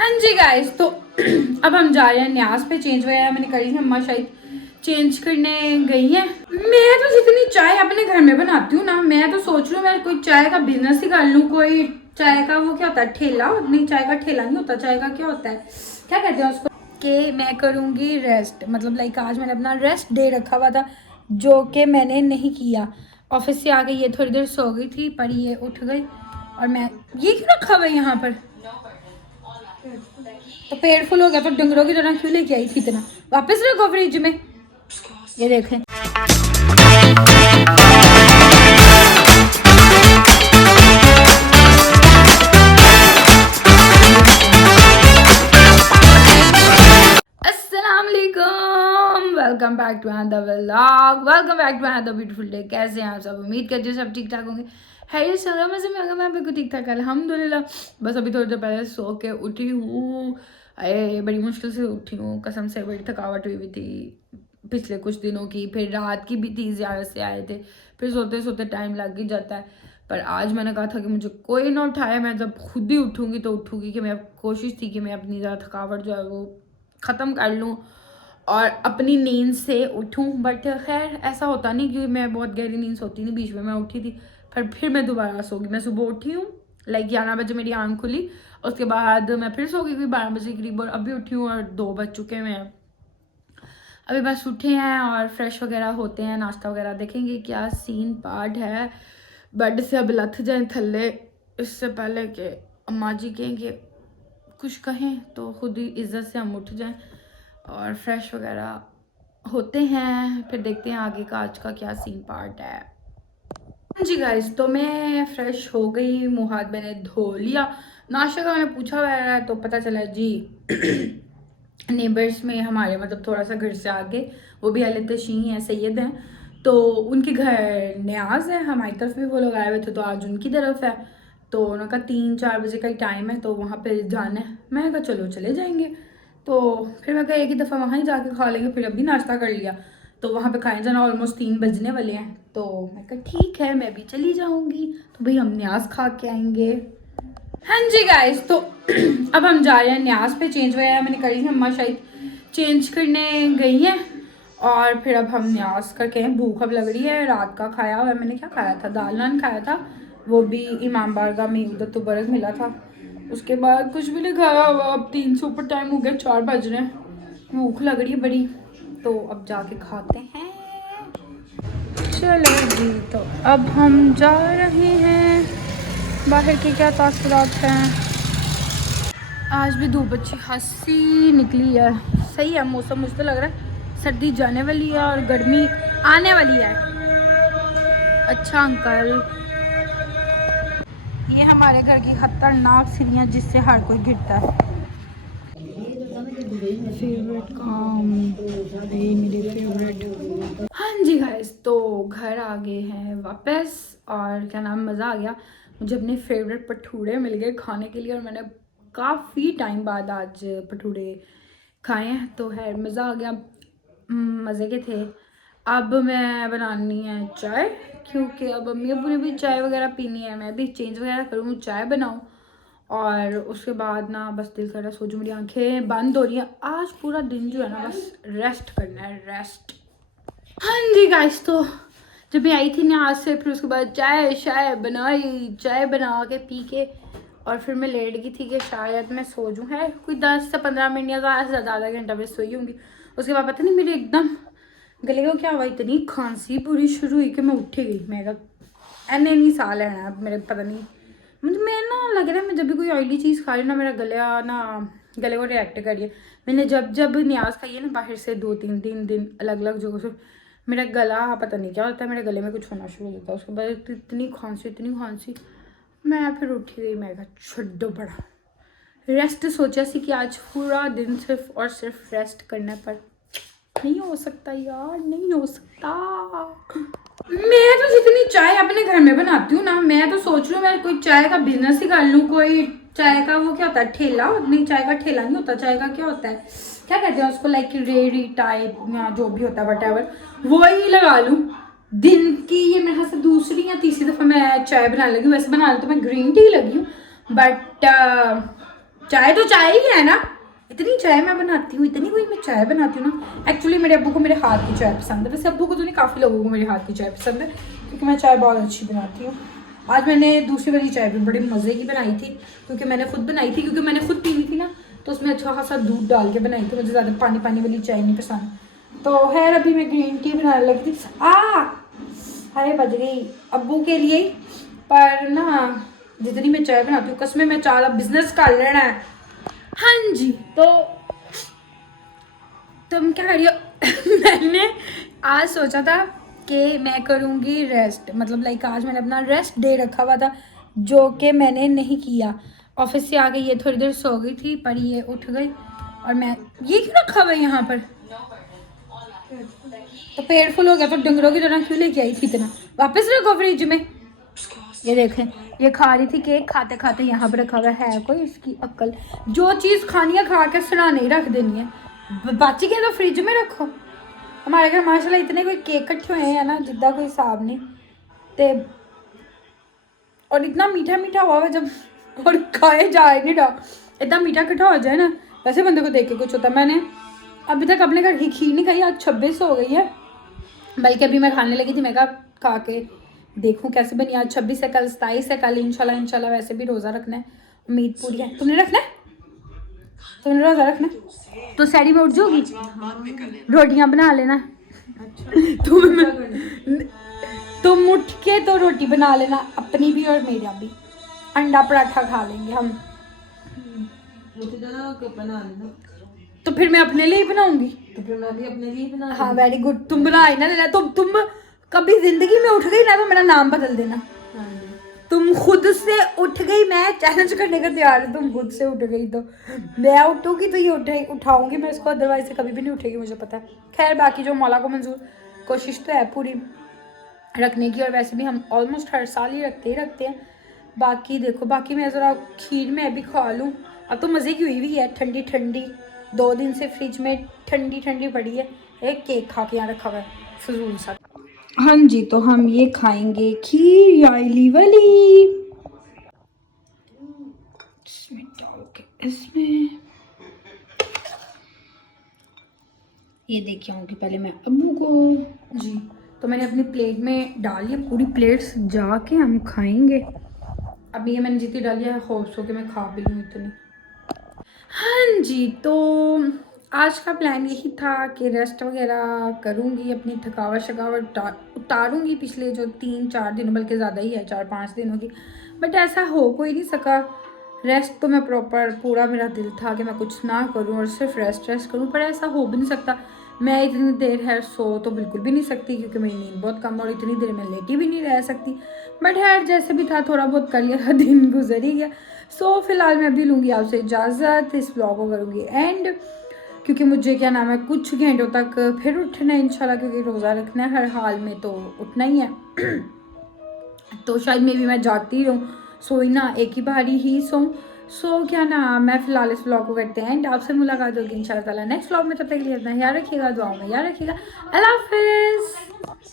हाँ जी गाइस, तो अब हम जा रहे हैं न्यास पे। चेंज वगैरह मैंने करी है, अम्मा शायद चेंज करने गई है। मैं तो जितनी चाय अपने घर में बनाती हूँ ना, मैं तो सोच रही हूँ मैं कोई चाय का बिजनेस ही कर लूँ। कोई चाय का वो क्या होता है, ठेला नहीं, चाय का ठेला नहीं होता, चाय का क्या होता है, क्या कहते हैं उसको, कि मैं करूँगी रेस्ट। मतलब लाइक आज मैंने अपना रेस्ट डे रखा हुआ था, जो कि मैंने नहीं किया। ऑफिस से आके ये थोड़ी देर सो गई थी, पर ये उठ गई और मैं ये क्यों रखा हुआ है यहाँ पर। तो पेट फुल हो गया तो डंगरों की तरह क्यों लेके आई थी इतना। वापस रखो फ्रिज में। ये देखें, अस्सलाम वालेकुम, welcome back to another vlog, welcome back to another beautiful day. कैसे हैं आप सब? उम्मीद करती हूँ सब ठीक ठाक होंगे। है ये सब मज़े में होगा। मैं बिल्कुल ठीक ठाक अल्हम्दुलिल्लाह। बस अभी थोड़ी देर पहले सो के उठी हूँ। अरे बड़ी मुश्किल से उठी हूँ, कसम से बड़ी थकावट हुई थी पिछले कुछ दिनों की। फिर रात की भी थी, ज़्यादा से आए थे, फिर सोते सोते टाइम लग ही जाता है। पर आज मैंने कहा था कि मुझे कोई ना उठाए, मैं जब खुद ही उठूँगी तो उठूँगी। कि मैं कोशिश थी कि मैं अपनी ज़्यादा थकावट जो है वो ख़त्म कर लूँ और अपनी नींद से उठूँ। बट खैर ऐसा होता नहीं, क्योंकि मैं बहुत गहरी नींद सोती नहीं। बीच में मैं उठी थी, फिर मैं दोबारा सो गई। मैं सुबह उठी हूँ, लाइक 11 बजे मेरी आँख खुली, उसके बाद मैं फिर सो गई 12 बजे करीब, और अभी उठी हूँ और 2 बज चुके हैं। अभी बस उठे हैं और फ्रेश वगैरह होते हैं, नाश्ता वगैरह देखेंगे क्या सीन पार्ट है। बेड से अब लथ जाए थल्ले, इससे पहले कि अम्मा जी कहेंगे कुछ कहें, तो खुद ही इज्जत से हम उठ जाएं और फ्रेश वगैरह होते हैं। फिर देखते हैं आगे का आज का क्या सीन पार्ट है। हाँ जी गाइस, तो मैं फ्रेश हो गई, मुँह हाथ मैंने धो लिया। नाश्ता का मैंने पूछा हुआ है तो पता चला जी नेबर्स में हमारे, मतलब थोड़ा सा घर से आगे, वो भी अहले तशीह हैं, सैयद हैं, तो उनके घर न्याज है। हमारी तरफ भी वो लोग आए हुए थे, तो आज उनकी तरफ है। तो उनका 3-4 बजे का ही टाइम है, तो वहाँ पे जाना है। मैं कहा चलो चले जाएंगे। तो फिर मैं कहा एक ही दफ़ा वहाँ ही जाके खा लेंगे। फिर अभी नाश्ता कर लिया तो वहाँ पे खाए जाना, ऑलमोस्ट 3 बजने वाले हैं। तो मैं कहा ठीक है, मैं भी चली जाऊँगी। तो भाई हम न्याज खा के आएंगे। हाँ जी गाइस, तो अब हम जा रहे हैं न्यास पे। चेंज वगैरह मैंने करी है, अम्मा शायद चेंज करने गई हैं। और फिर अब हम न्यास करके हैं। भूख अब लग रही है, रात का खाया हुआ है। मैंने क्या खाया था, दाल नान खाया था, वो भी इमाम बारगाह में उधर तो बर्ग मिला था। उसके बाद कुछ भी नहीं खाया हुआ। अब 3 से ऊपर टाइम हो गया, 4 बज रहे हैं, भूख लग रही है बड़ी। तो अब जाके खाते हैं। चलो जी, तो अब हम जा रहे हैं। बाहर की क्या तासुरात हैं। आज भी धूप अच्छी खासी निकली है, सही है मौसम। मुझे तो लग रहा है सर्दी जाने वाली है और गर्मी आने वाली है। अच्छा अंकल, ये हमारे घर की खतरनाक सीढ़ियाँ जिससे हर कोई गिरता है। फेवरेट काम, मेरी फेवरेट। हाँ जी गाइस, तो घर आ गए हैं वापस। और क्या नाम, मज़ा आ गया। मुझे अपने फेवरेट भटूरे मिल गए खाने के लिए, और मैंने काफ़ी टाइम बाद आज भटूरे खाए हैं, तो है मज़ा आ गया। मज़े के थे। अब मैं बनानी है चाय, क्योंकि अब अम्मी अब्बू ने भी चाय वगैरह पीनी है। मैं भी चेंज वगैरह करूँ, चाय बनाऊँ, और उसके बाद ना बस दिल कर रहा सो जाऊँ। मेरी आंखें बंद हो रही हैं। आज पूरा दिन जो है ना बस रेस्ट करना है, रेस्ट। हाँ जी गाइस, तो जब मैं आई थी ना आज से, फिर उसके बाद चाय शाय बनाई, चाय बना के पी के, और फिर मैं लेट गई थी कि शायद मैं सो जाऊँ। है कोई 10 से 15 मिनट या ज़्यादा से ज़्यादा आधा घंटा में सोई होंगी। उसके बाद पता नहीं मेरे एकदम गले को क्या हुआ, इतनी खांसी पूरी शुरू हुई कि मैं उठी गई। मैं कहा एने नहीं साह लेना अब मेरे, पता नहीं मुझे, मैं ना लग रहा है मैं जब भी कोई ऑयली चीज़ खा रही हूँ ना, मेरा गले को रिएक्ट कर रही है। मैंने जब जब न्याज खाई है ना बाहर से, 2-3 दिन अलग अलग जगहों से, मेरा गला पता नहीं क्या होता है, मेरे गले में कुछ होना शुरू हो जाता है। उसके बाद इतनी खांसी, मैं फिर उठी गई। मैं कहा छड्डो पड़ा रेस्ट। सोचा सी कि आज पूरा दिन सिर्फ और सिर्फ रेस्ट करना, पर नहीं हो सकता यार, नहीं हो सकता। मैं तो जितनी चाय अपने घर में बनाती हूँ ना, मैं तो सोच रही हूँ मैं कोई चाय का बिजनेस ही कर लूँ। कोई चाय का वो क्या होता है, ठेला नहीं, चाय का ठेला नहीं होता, चाय का क्या होता है, क्या कहते हैं उसको, लाइक रेडी टाइप या जो भी होता है वटेवर, वो ही लगा लूँ। दिन की ये मेरे ख्याल से दूसरी या तीसरी दफ़ा मैं चाय बनाने लगी। वैसे बनाने तो मैं ग्रीन टी लगी हूँ, बट चाय तो चाय ही है ना, इतनी चाय मैं बनाती हूँ, इतनी कोई मैं चाय बनाती हूँ ना। एक्चुअली मेरे अब्बू को मेरे हाथ की चाय पसंद है, वैसे अब्बू को तो नहीं, काफ़ी लोगों को मेरे हाथ की चाय पसंद है, क्योंकि मैं चाय बहुत अच्छी बनाती हूँ। आज मैंने दूसरी वाली चाय भी बड़े मज़े की बनाई थी, क्योंकि मैंने खुद बनाई थी, क्योंकि मैंने खुद पीनी थी ना, तो उसमें अच्छा खासा दूध डाल के बनाई थी। मुझे ज़्यादा पानी पानी वाली चाय नहीं पसंद। तो खैर अभी मैं ग्रीन टी बनाने लगी थी। हाय बज गई अब्बू के लिए, पर ना जितनी मैं चाय बनाती हूँ कसमें मैं चाह बिजनेस कर लेना है। हाँ जी, तो तुम क्या करियो मैंने आज सोचा था कि मैं करूँगी रेस्ट, मतलब लाइक आज मैंने अपना रेस्ट डे रखा हुआ था, जो कि मैंने नहीं किया। ऑफिस से आके ये थोड़ी देर सो गई थी, पर ये उठ गई, और मैं ये क्यों रखा हुआ है यहाँ पर, तो पेट फुल हो गया तो डंगरों की तरह क्यों लेके आई थी इतना, वापस रखो फ्रिज में। ये देखें, ये खा रही थी केक, खाते खाते यहाँ पर रखा हुआ है, कोई इसकी अक्ल, जो चीज़ खानी है खा के सड़ा नहीं रख देनी है, बच गया तो फ्रिज में रखो। हमारे घर माशाल्लाह इतने कोई केक इकट्ठे हुए हैं ना, जिद्दा कोई हिसाब नहीं, ते और इतना मीठा मीठा हुआ है जब, और खाए जाए नहीं रहा, इतना मीठा इकट्ठा हो जाए ना, वैसे बंदे को देख के कुछ होता। मैंने अभी तक अपने घर की खीर नहीं खाई, आज 26 हो गई है, बल्कि अभी मैं खाने लगी थी, मैं कहा खा के देखूं कैसे बनी। आज 26 है, कल 27 है, कल इंशाल्लाह वैसे भी रोज़ा रखना है, उम्मीद पूरी है। तुमने रखना है, तुमने रोज़ा रखना है तो सैरी में उठ जाओगी, रोटियां बना लेना। तुम उठ के तो रोटी बना लेना, अपनी भी और मेरा भी, अंडा पराठा खा लेंगे हम। तो फिर मैं अपने लिए ही बनाऊंगी, तो फिर मैं भी अपने लिए बना। हाँ वेरी गुड, तुम बना ही ना लेना, तो तुम कभी जिंदगी में उठ गई ना तो मेरा नाम बदल देना। तुम खुद से उठ गई, मैं चैलेंज करने का तैयार है, तुम खुद से उठ गई तो मैं उठूंगी तो ये उठाऊंगी मैं इसको, अदरवाइज से कभी भी नहीं उठेगी, मुझे पता है। खैर बाकी जो मौला को मंजूर, कोशिश तो है पूरी रखने की, और वैसे भी हम ऑलमोस्ट हर साल ही रखते हैं। बाकी देखो, बाकी मैं ज़रा खीर में अभी खा लूँ, अब तो मज़े की हुई है, ठंडी ठंडी, 2 दिन से फ्रिज में ठंडी ठंडी पड़ी है। एक केक खा के यहाँ रखा हुआ है फजूल सा। हाँ जी, तो हम ये खाएंगे खीर आइली वाली, इसमें डाल के, इसमें ये देखिए आऊँगी पहले मैं अब्बू को जी। तो मैंने अपनी प्लेट में डाली है, पूरी प्लेट सजा के हम खाएंगे। अभी ये मैंने जितनी डाली है होप्स हो कि मैं खा भी लूँ इतनी। हाँ जी, तो आज का प्लान यही था कि रेस्ट वगैरह करूँगी, अपनी थकावट उतारूँगी पिछले जो 3-4 दिनों, बल्कि ज़्यादा ही है, 4-5 दिनों की, बट ऐसा हो कोई नहीं सका। रेस्ट तो मैं प्रॉपर, पूरा मेरा दिल था कि मैं कुछ ना करूँ और सिर्फ रेस्ट करूँ, पर ऐसा हो भी नहीं सकता। मैं इतनी देर है सो तो बिल्कुल भी नहीं सकती, क्योंकि मेरी नींद बहुत कम है, और इतनी देर मैं लेटी भी नहीं रह सकती, बट खैर जैसे भी था थोड़ा बहुत कर लिया था, दिन गुजर ही गया। सो फिलहाल मैं अभी लूँगी आपसे इजाज़त, इस ब्लॉग को करूँगी एंड, क्योंकि मुझे क्या नाम है कुछ घंटों तक फिर उठना है इंशाल्लाह, क्योंकि रोज़ा रखना है हर हाल में, तो उठना ही है। तो शायद मे भी मैं जाती रहूँ, सोई ना एक ही बारी ही सोऊं। सो क्या नाम, मैं फिलहाल इस ब्लॉग को करते हैं एंड आपसे मुलाकात होगी इंशाल्लाह ताला नेक्स्ट ब्लॉग में। तब तक के लिए अपना ख्याल रखिएगा, दुआओं में याद रखिएगा। अल्लाह हाफिज़।